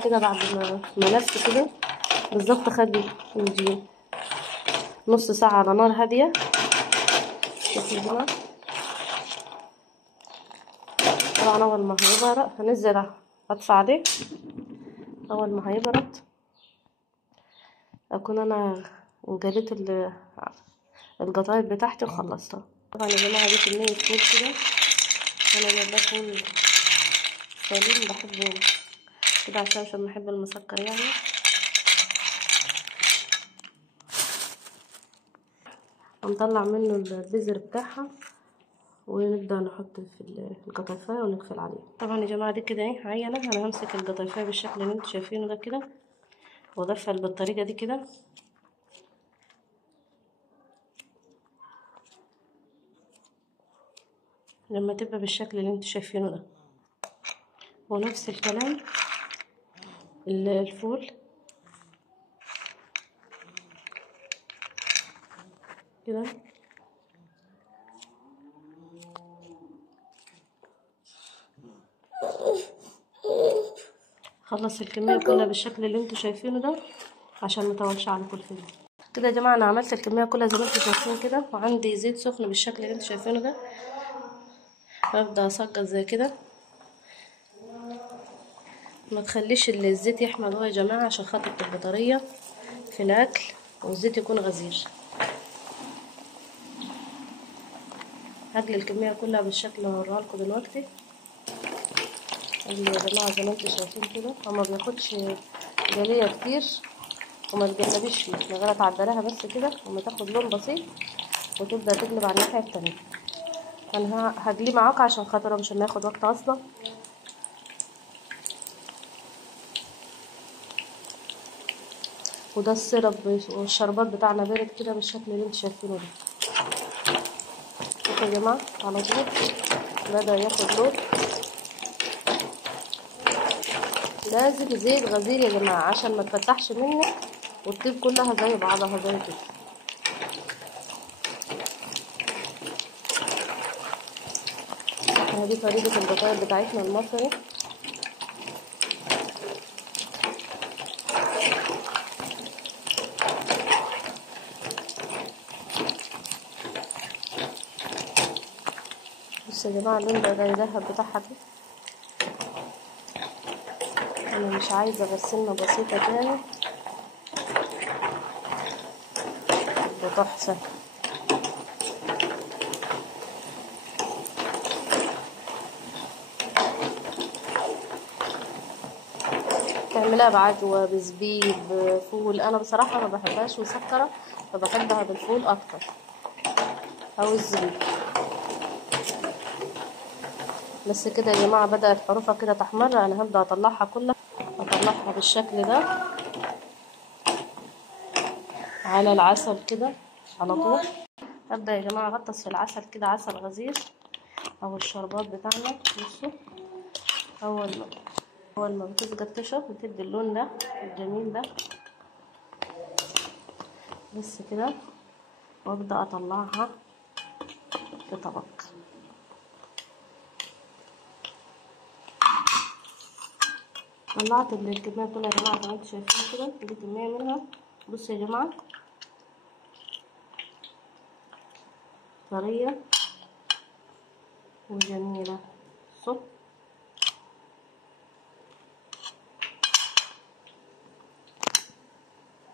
كده بعد ما لف كده بالظبط، خد يجي نص ساعة على نار هادية. شوفوا يا جماعة، طبعا اول ما هيبرد هنزل اطفي عليه. اول ما هيبرد اكون انا جريت القطايف بتاعتي وخلصتها. طبعا يا جماعة دي كمية فول كده، انا جايباه فول سليم بحبه كده عشان بحب المسكر يعني. هنطلع منه البذر بتاعها ونبدأ نحط في القطيفاية ونقفل عليه. طبعا يا جماعة دي كده ايه عينة. انا همسك القطيفاية بالشكل اللي انتوا شايفينه ده كده واقفل بالطريقة دي كده. لما تبقى بالشكل اللي انتوا شايفينه ده، ونفس الكلام الفول كده. خلص الكمية كلها بالشكل اللي انتوا شايفينه ده عشان مطولش عليكم الفيديو. كده يا جماعة انا عملت الكمية كلها زي ما انتوا شايفين كده، وعندي زيت سخن بالشكل اللي انتوا شايفينه ده. ببدأ اسقط زي كده. ما تخليش الزيت يحمض هو يا جماعة عشان خاطر تبقى طرية في الاكل، والزيت يكون غزير. هقلي الكمية كلها بالشكل اللي هوريها لكم دلوقتي. هقلي يا جماعة زي ما انتوا شايفين كده. هو ما بياخدش جلية كتير وما تجلبيش فيه، لغاية تعدلها بس كده وما تاخد لون بسيط وتبدأ تقلب على الناحية التانية. انا هقليه معاك عشان خاطر مش هناخد وقت اصلا. وده السيرب والشربات بتاعنا بارد كده بالشكل اللي انتوا شايفينه ده. شوفوا يا جماعة على طول بدأ ياخد لون. لازم زيت غزير يا جماعة عشان ما تفتحش منك وتطيب كلها زي بعضها زي كده. هذه طريقة البطاطا بتاعتنا المصري. بصوا يا جماعة اللون ده يذهب بتاعها كده. انا مش عايزة غير سنة بسيطة تاني وتحفة. تعملها بعجوة بزبيب بفول. انا بصراحة ما بحبهاش مسكرة، فبحبها بالفول اكتر او الزبيب. بس كده يا جماعة بدأت حروفها كده تحمر. انا هبدأ اطلعها كلها، اطلعها بالشكل ده على العسل كده على طول. هبدأ يا جماعة اغطس في العسل كده، عسل غزير او الشربات بتاعنا. بصوا اول ما بتبقى تشرب بتدي اللون ده الجميل ده بس كده. وابدأ اطلعها في طبق. طلعت الكمية كلها يا جماعة زي ما انتوا شايفين كده. دي كمية منها. بصوا يا جماعة طرية وجميلة. صب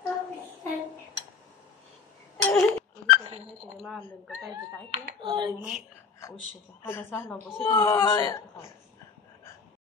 ودي كانت نهاية يا جماعة من القطايف بتاعتنا والشتا. حاجة سهلة وبسيطة.